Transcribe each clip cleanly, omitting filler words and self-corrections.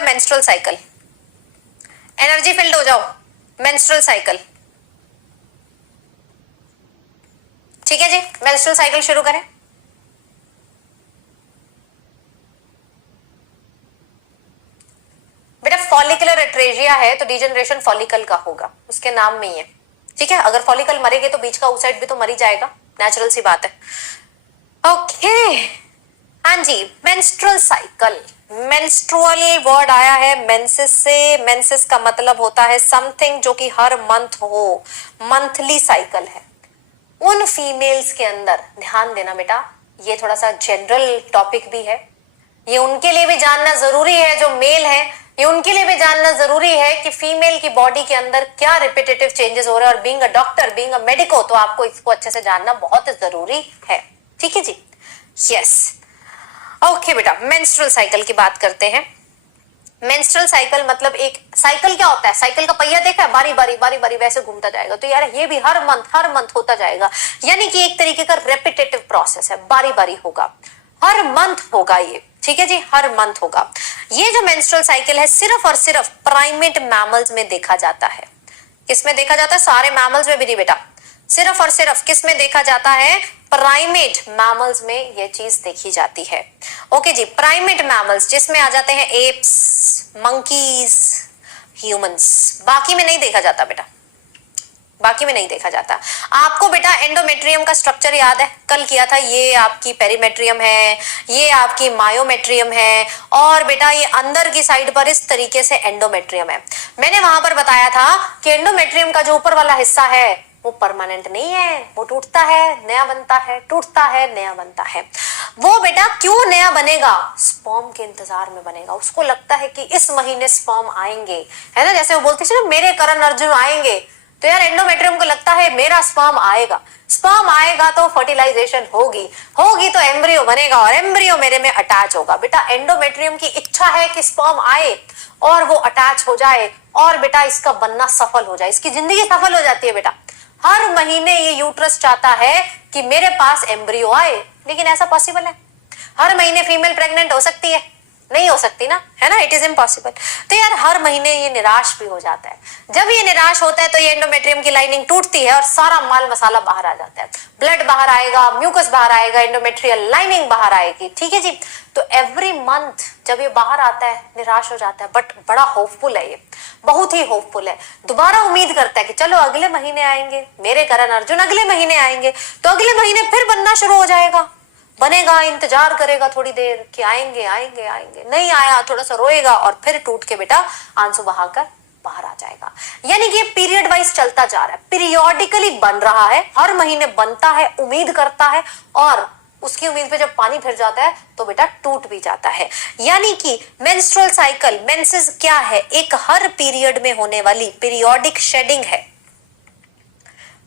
बेटा menstrual cycle, energy field हो जाओ, मेंस्ट्रुअल साइकिल। ठीक है जी, मेंस्ट्रुअल साइकिल शुरू करें। बेटा फॉलिकुलर एट्रेजिया है तो डिजनरेशन फॉलिकल का होगा, उसके नाम में ही है। ठीक है, अगर फॉलिकल मरेगे तो बीच का ओसाइड भी तो मर ही जाएगा, नेचुरल सी बात है। ओके हाँ जी, मेंस्ट्रुअल साइकिल, मेंस्ट्रुअल वर्ड आया है मेंसेस से। मेंसेस का मतलब होता है समथिंग जो कि हर मंथ हो, मंथली साइकिल है। उन फीमेल्स के अंदर ध्यान देना बेटा, ये थोड़ा सा जनरल टॉपिक भी है, ये उनके लिए भी जानना जरूरी है जो मेल है, ये उनके लिए भी जानना जरूरी है कि फीमेल की बॉडी के अंदर क्या रिपीटेटिव चेंजेस हो रहे हैं। और being a doctor, being a medico, तो आपको इसको अच्छे से जानना बहुत जरूरी है। ठीक है जी, यस ओके बेटा, मेंस्ट्रुअल साइकिल की बात करते हैं। मेंस्ट्रुअल साइकिल मतलब एक साइकिल क्या होता है, साइकिल का पहिया देखा है, बारी बारी बारी बारी वैसे घूमता जाएगा, तो यार ये भी हर मंथ होता जाएगा, यानी कि एक तरीके का रेपिटेटिव प्रोसेस है, बारी बारी होगा, हर मंथ होगा ये। ठीक है जी, हर मंथ होगा। ये जो मेंस्ट्रुअल साइकिल है सिर्फ और सिर्फ प्राइमेट मैमल्स में देखा जाता है। किसमें देखा जाता है? सारे मैमल्स में भी नहीं बेटा, सिर्फ और सिर्फ किस में देखा जाता है? प्राइमेट मैमल्स में ये चीज देखी जाती है। ओके जी, प्राइमेट मैमल्स जिसमें आ जाते हैं एप्स, मंकीज, ह्यूमंस, बाकी में नहीं देखा जाता बेटा, बाकी में नहीं देखा जाता। आपको बेटा एंडोमेट्रियम का स्ट्रक्चर याद है, कल किया था, ये आपकी पेरीमेट्रियम है, ये आपकी मायोमेट्रियम है, और बेटा ये अंदर की साइड पर इस तरीके से एंडोमेट्रियम है। मैंने वहां पर बताया था कि एंडोमेट्रियम का जो ऊपर वाला हिस्सा है वो परमानेंट नहीं है, वो टूटता है नया बनता है, टूटता है नया बनता है। वो बेटा क्यों नया बनेगा? स्पर्म के इंतजार में बनेगा। उसको लगता है कि इस महीने स्पर्म आएंगे, है ना, जैसे वो बोलते थे मेरे करण अर्जुन आएंगे, तो यार एंडोमेट्रियम को लगता है मेरा स्पर्म आएगा, स्पर्म आएगा तो फर्टिलाइजेशन होगी, होगी तो एम्ब्रियो बनेगा, और एम्ब्रियो मेरे में अटैच होगा। बेटा एंडोमेट्रियम की इच्छा है कि स्पर्म आए और वो अटैच हो जाए, और बेटा इसका बनना सफल हो जाए, इसकी जिंदगी सफल हो जाती है बेटा। हर महीने ये यूट्रस चाहता है कि मेरे पास एम्ब्रियो आए, लेकिन ऐसा पॉसिबल है? हर महीने फीमेल प्रेग्नेंट हो सकती है? नहीं हो सकती ना, है ना, इट इज इम्पॉसिबल। तो यार हर महीने ये निराश भी हो जाता है। जब ये निराश होता है तो ये एंडोमेट्रियम की लाइनिंग टूटती है और सारा माल मसाला बाहर आ जाता है, ब्लड बाहर आएगा, म्यूकस बाहर आएगा, एंडोमेट्रियल लाइनिंग बाहर आएगी। ठीक है जी, तो एवरी मंथ जब ये बाहर आता है निराश हो जाता है, बट बड़ा होपफुल है, ये बहुत ही होपफुल है, दोबारा उम्मीद करता है कि चलो अगले महीने आएंगे, मेरे करण अर्जुन अगले महीने आएंगे, तो अगले महीने फिर बनना शुरू हो जाएगा, बनेगा, इंतजार करेगा थोड़ी देर कि आएंगे आएंगे आएंगे, नहीं आया थोड़ा सा रोएगा और फिर टूट के बेटा आंसू बहाकर बाहर आ जाएगा। यानी कि ये पीरियड वाइज चलता जा रहा है, पीरियोडिकली बन रहा है, हर महीने बनता है, उम्मीद करता है, और उसकी उम्मीद पे जब पानी फिर जाता है तो बेटा टूट भी जाता है। यानी कि मेंस्ट्रुअल साइकिल, मेंसेस क्या है? एक हर पीरियड में होने वाली पीरियोडिक शेडिंग है,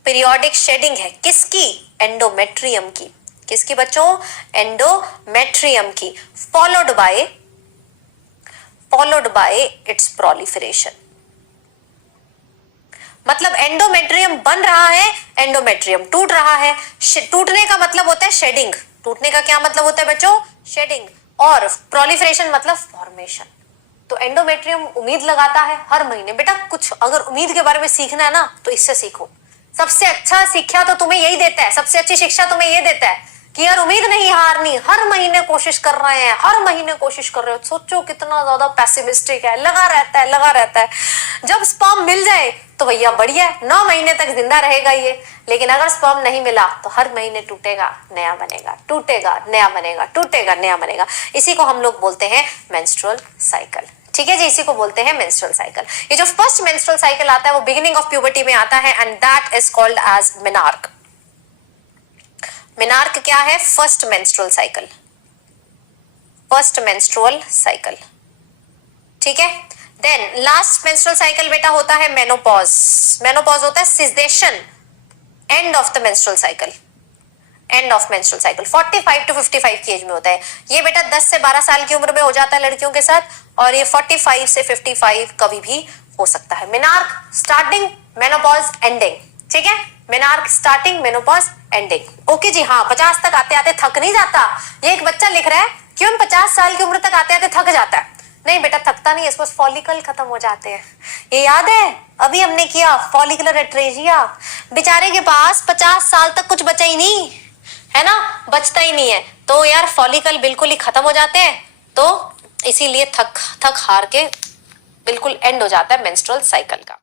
पीरियोडिक शेडिंग है किसकी? एंडोमेट्रियम की। किसकी बच्चों? एंडोमेट्रियम की। Followed by it's proliferation. मतलब एंडोमेट्रियम बन रहा है, एंडोमेट्रियम टूट रहा है। टूटने का मतलब होता है शेडिंग। टूटने का क्या मतलब होता है बच्चों? शेडिंग। और प्रोलिफरेशन मतलब फॉर्मेशन। तो एंडोमेट्रियम उम्मीद लगाता है हर महीने। बेटा कुछ अगर उम्मीद के बारे में सीखना है ना तो इससे सीखो। सबसे अच्छा शिक्षा तो तुम्हें यही देता है, सबसे अच्छी शिक्षा तुम्हें ये देता है कि यार उम्मीद नहीं हारनी, हर महीने कोशिश कर रहे हैं, हर महीने कोशिश कर रहे हो। सोचो कितना ज्यादा पैसिमिस्टिक है, लगा रहता है लगा रहता है। जब स्पर्म मिल जाए तो भैया बढ़िया है, 9 महीने तक जिंदा रहेगा ये। लेकिन अगर स्पर्म नहीं मिला तो हर महीने टूटेगा नया बनेगा, टूटेगा नया बनेगा, टूटेगा नया बनेगा। इसी को हम लोग बोलते हैं मेंस्ट्रुअल साइकिल। ठीक है जी, इसी को बोलते हैं मेंस्ट्रुअल साइकिल। ये जो फर्स्ट मेंस्ट्रुअल साइकिल आता है वो बिगिनिंग ऑफ प्यूबर्टी में आता है, and that is called as menarche. Menarche क्या है? First menstrual cycle, first menstrual cycle. ठीक है, देन लास्ट मेंस्ट्रुअल साइकिल बेटा होता है मेनोपॉज। मेनोपॉज होता है cessation, end of the menstrual cycle, end of menstrual cycle 45 to 55 की एज में होता है। ये बेटा 10 से 12 साल की उम्र में हो जाता है लड़कियों के साथ, और ये 45 से 55 कभी भी हो सकता है। Menarche starting, menopause ending. ठीक है, menarche starting, menopause ending. Okay जी, हाँ 50 तक आते आते थक नहीं जाता। ये एक बच्चा लिख रहा है कि हम 50 साल की उम्र तक आते आते थक जाता है। नहीं बेटा थकता नहीं है, इसको फॉलिकल खत्म हो जाते हैं। ये याद है अभी हमने किया फॉलिकुलर एट्रेजिया, बेचारे के पास 50 साल तक कुछ बचा ही नहीं है ना, बचता ही नहीं है। तो यार फॉलिकल बिल्कुल ही खत्म हो जाते हैं, तो इसीलिए थक हार के बिल्कुल एंड हो जाता है मेंस्ट्रुअल साइकिल का।